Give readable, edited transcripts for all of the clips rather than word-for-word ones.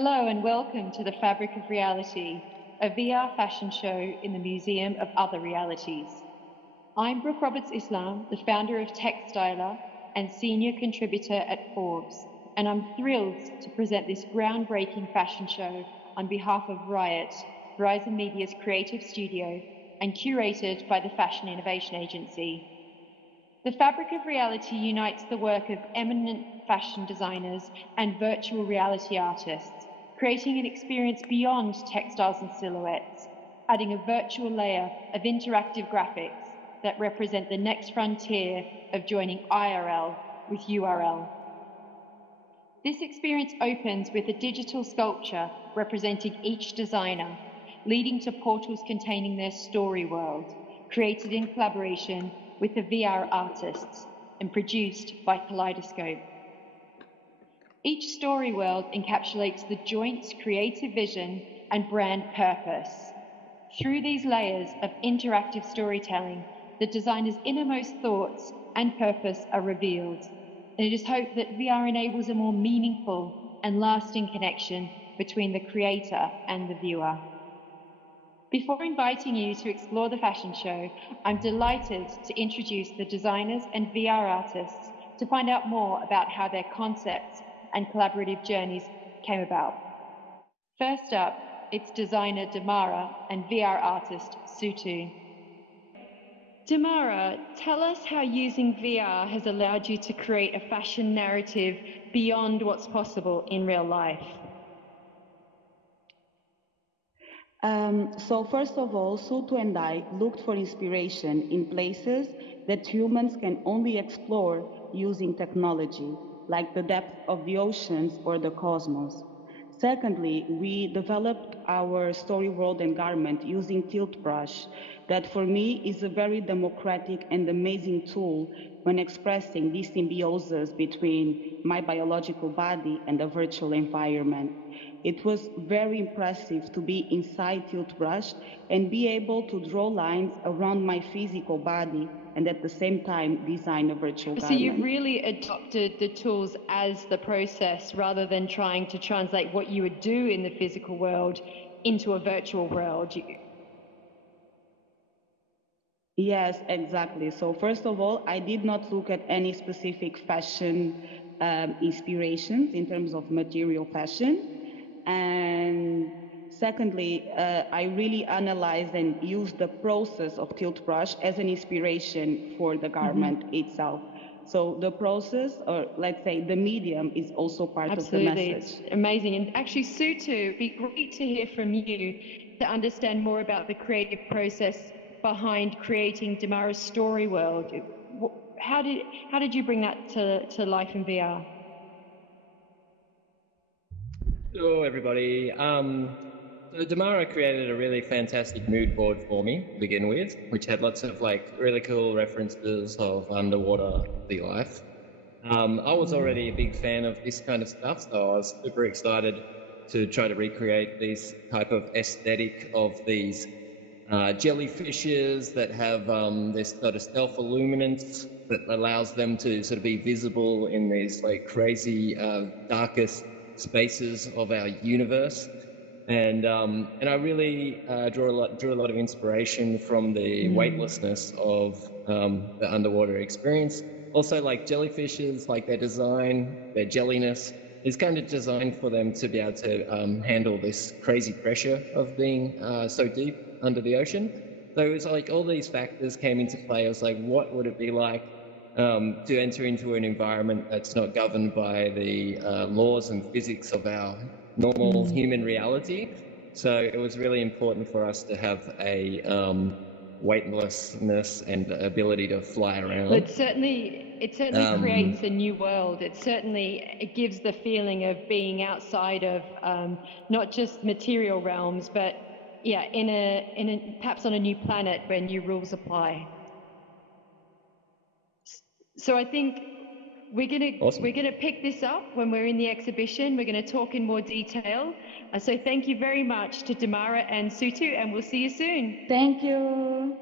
Hello and welcome to the Fabric of Reality, a VR fashion show in the Museum of Other Realities. I'm Brooke Roberts-Islam, the founder of Textiler and senior contributor at Forbes, and I'm thrilled to present this groundbreaking fashion show on behalf of RYOT, Verizon Media's creative studio, and curated by the Fashion Innovation Agency. The Fabric of Reality unites the work of eminent fashion designers and virtual reality artists, creating an experience beyond textiles and silhouettes, adding a virtual layer of interactive graphics that represent the next frontier of joining IRL with URL. This experience opens with a digital sculpture representing each designer, leading to portals containing their story world, created in collaboration with the VR artists and produced by Kaleidoscope. Each story world encapsulates the joint creative vision and brand purpose. Through these layers of interactive storytelling, the designer's innermost thoughts and purpose are revealed, and it is hoped that VR enables a more meaningful and lasting connection between the creator and the viewer. Before inviting you to explore the fashion show, I'm delighted to introduce the designers and VR artists to find out more about how their concepts and collaborative journeys came about. First up, it's designer Dimara and VR artist Sutu. Dimara, tell us how using VR has allowed you to create a fashion narrative beyond what's possible in real life. So first of all, Sutu and I looked for inspiration in places that humans can only explore using technology, like the depth of the oceans or the cosmos. Secondly, we developed our story world and garment using tilt brush, that for me is a very democratic and amazing tool when expressing the symbiosis between my biological body and the virtual environment. It was very impressive to be inside tilt brush and be able to draw lines around my physical body and at the same time design a virtual garment. So you've really adopted the tools as the process rather than trying to translate what you would do in the physical world into a virtual world. Yes, exactly. So first of all, I did not look at any specific fashion inspirations in terms of material fashion. And secondly, I really analyzed and used the process of tilt brush as an inspiration for the garment itself. So the process, or let's say the medium, is also part of the message. It's amazing. And actually, Sutu, it'd be great to hear from you to understand more about the creative process behind creating Dimara's story world. How did you bring that to life in VR? Hello, everybody. So Dimara created a really fantastic mood board for me to begin with, which had lots of really cool references of underwater sea life. I was already a big fan of this kind of stuff, so I was super excited to try to recreate this type of aesthetic of these jellyfishes that have this sort of self-illuminance that allows them to sort of be visible in these crazy darkest spaces of our universe, and I really drew a lot of inspiration from the weightlessness of the underwater experience. Also, jellyfishes, their design, their jelliness is kind of designed for them to be able to handle this crazy pressure of being so deep under the ocean. So it was all these factors came into play. I was like, what would it be like to enter into an environment that's not governed by the laws and physics of our normal human reality? So it was really important for us to have a weightlessness and ability to fly around. It certainly creates a new world. It gives the feeling of being outside of not just material realms, but perhaps on a new planet where new rules apply. So I think we're gonna pick this up when we're in the exhibition. We're gonna talk in more detail. So thank you very much to Dimara and Sutu, and we'll see you soon. Thank you.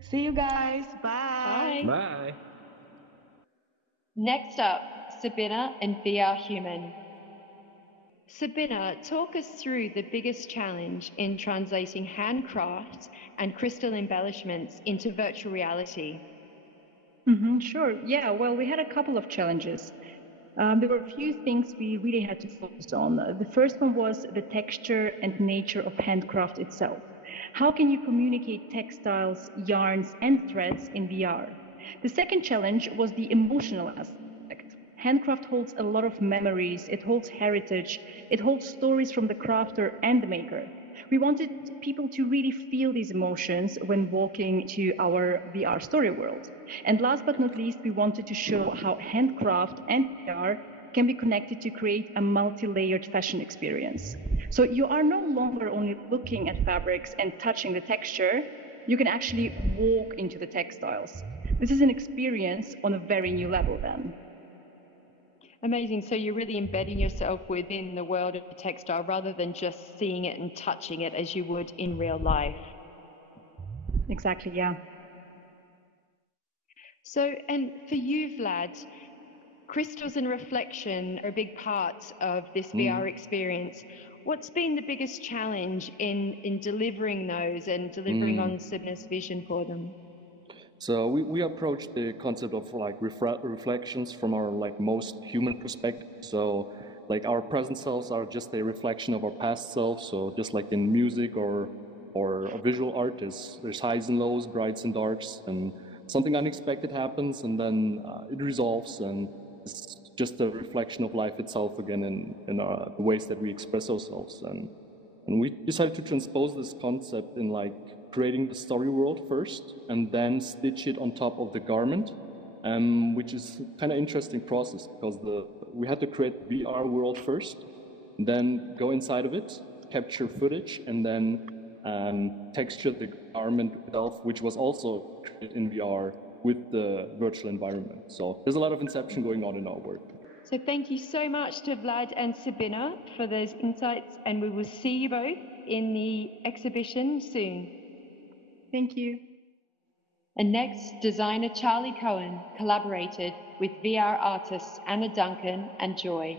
See you guys. Bye. Bye. Bye. Next up, Sabina and VR Human. Sabina, talk us through the biggest challenge in translating handcraft and crystal embellishments into virtual reality. Sure. Yeah, well, we had a couple of challenges. There were a few things we really had to focus on. The first one was the texture and nature of handcraft itself. How can you communicate textiles, yarns, and threads in VR? The second challenge was the emotional aspect. Handcraft holds a lot of memories, it holds heritage, it holds stories from the crafter and the maker. We wanted people to really feel these emotions when walking to our VR story world. And last but not least, we wanted to show how handcraft and VR can be connected to create a multi-layered fashion experience. So you are no longer only looking at fabrics and touching the texture, you can actually walk into the textiles. This is an experience on a very new level then. Amazing. So you're really embedding yourself within the world of textile rather than just seeing it and touching it as you would in real life. Exactly, yeah. So, and for you, Vlad, crystals and reflection are a big part of this VR experience. What's been the biggest challenge in delivering those and delivering on Sibna's vision for them? So we approach the concept of like reflections from our like most human perspective. So like our present selves are just a reflection of our past selves. So just like in music or a visual art, there's highs and lows, brights and darks, and something unexpected happens, and then it resolves, and it's just a reflection of life itself again in the ways that we express ourselves. And we decided to transpose this concept in like creating the story world first and then stitch it on top of the garment, which is kind of interesting process because we had to create the VR world first, then go inside of it, capture footage, and then texture the garment itself, which was also created in VR with the virtual environment. So there's a lot of inception going on in our work. So thank you so much to Vlad and Sabina for those insights, and we will see you both in the exhibition soon. Thank you. And next, designer Charlie Cohen collaborated with VR artists Anna Duncan and Joy.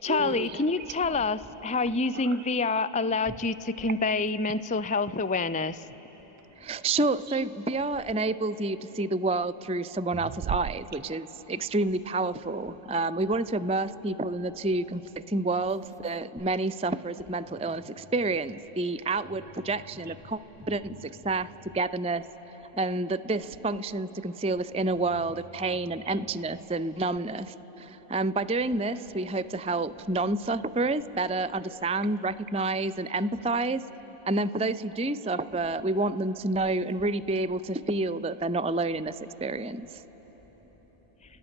Charlie, can you tell us how using VR allowed you to convey mental health awareness? Sure. So VR enables you to see the world through someone else's eyes, which is extremely powerful. We wanted to immerse people in the two conflicting worlds that many sufferers of mental illness experience, the outward projection of confidence, success, togetherness, and that this functions to conceal this inner world of pain and emptiness and numbness. By doing this, we hope to help non-sufferers better understand, recognize, and empathize. And then for those who do suffer, we want them to know and really be able to feel that they're not alone in this experience.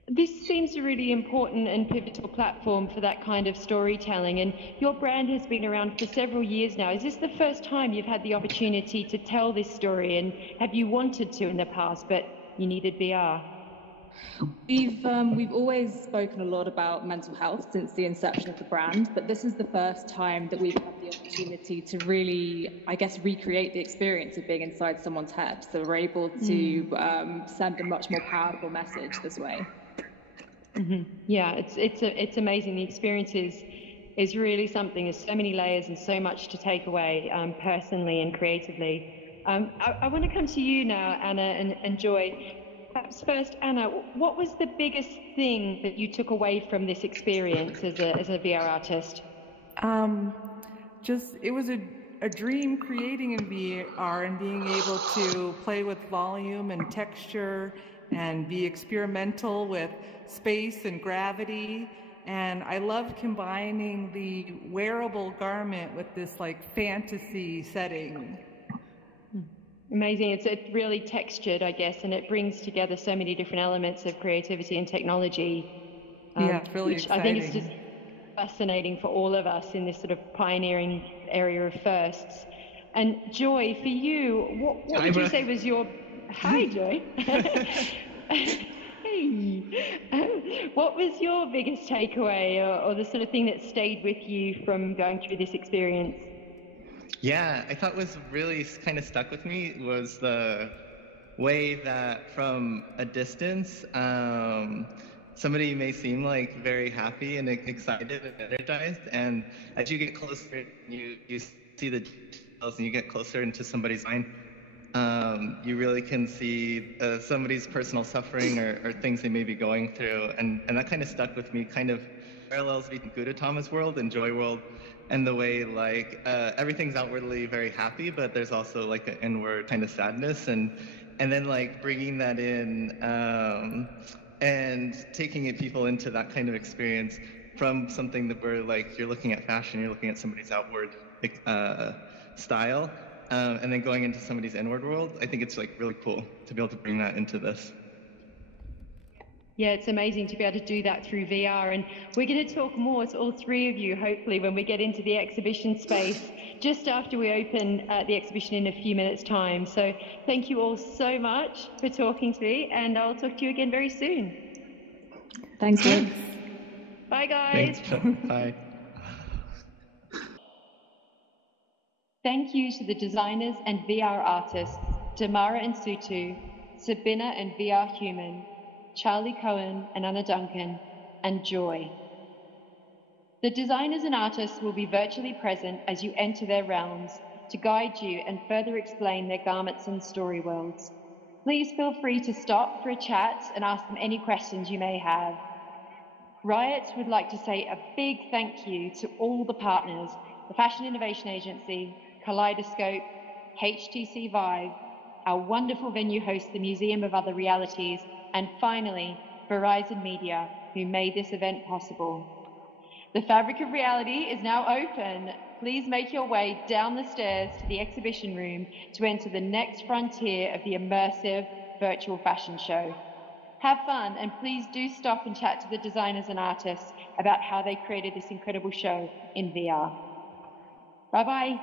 This seems a really important and pivotal platform for that kind of storytelling, and your brand has been around for several years now. Is this the first time you've had the opportunity to tell this story, and have you wanted to in the past, but you needed VR? We've always spoken a lot about mental health since the inception of the brand, but this is the first time that we've had the opportunity to really, I guess, recreate the experience of being inside someone's head. So we're able to send a much more powerful message this way. Yeah, it's amazing. The experience is really something. There's so many layers and so much to take away personally and creatively. I want to come to you now, Anna and Joy. Perhaps first, Anna, what was the biggest thing that you took away from this experience as a VR artist? It was a dream creating in VR and being able to play with volume and texture and be experimental with space and gravity. And I loved combining the wearable garment with this like fantasy setting. Amazing. It's really textured, I guess, and it brings together so many different elements of creativity and technology. Yeah, it's really which exciting. I think is just fascinating for all of us in this sort of pioneering area of firsts. And Joy, for you, what would you say was your... Hi, Joy. Hey. What was your biggest takeaway or the sort of thing that stayed with you from going through this experience? Yeah, I thought was really kind of stuck with me was the way that from a distance, somebody may seem like very happy and excited and energized, and as you get closer, you see the details and you get closer into somebody's mind. You really can see somebody's personal suffering or things they may be going through, and that kind of stuck with me. Kind of parallels between Gudetama's world and Joy World, and the way like everything's outwardly very happy, but there's also like an inward kind of sadness, and then like bringing that in and taking people into that kind of experience from something that we're like, you're looking at fashion, you're looking at somebody's outward style, and then going into somebody's inward world. I think it's like really cool to be able to bring that into this. Yeah, it's amazing to be able to do that through VR, and we're going to talk more to all three of you, hopefully, when we get into the exhibition space, just after we open the exhibition in a few minutes' time. So thank you all so much for talking to me, and I'll talk to you again very soon. Thanks. Bye, guys. Thanks. Bye. Thank you to the designers and VR artists, Dimara and Sutu, Sabina and VR Human, Charlie Cohen and Anna Duncan, and Joy. The designers and artists will be virtually present as you enter their realms to guide you and further explain their garments and story worlds. Please feel free to stop for a chat and ask them any questions you may have. RYOT would like to say a big thank you to all the partners, the Fashion Innovation Agency, Kaleidoscope, HTC Vive, our wonderful venue host, the Museum of Other Realities, and finally, Verizon Media, who made this event possible. The Fabric of Reality is now open. Please make your way down the stairs to the exhibition room to enter the next frontier of the immersive virtual fashion show. Have fun, and please do stop and chat to the designers and artists about how they created this incredible show in VR. Bye-bye.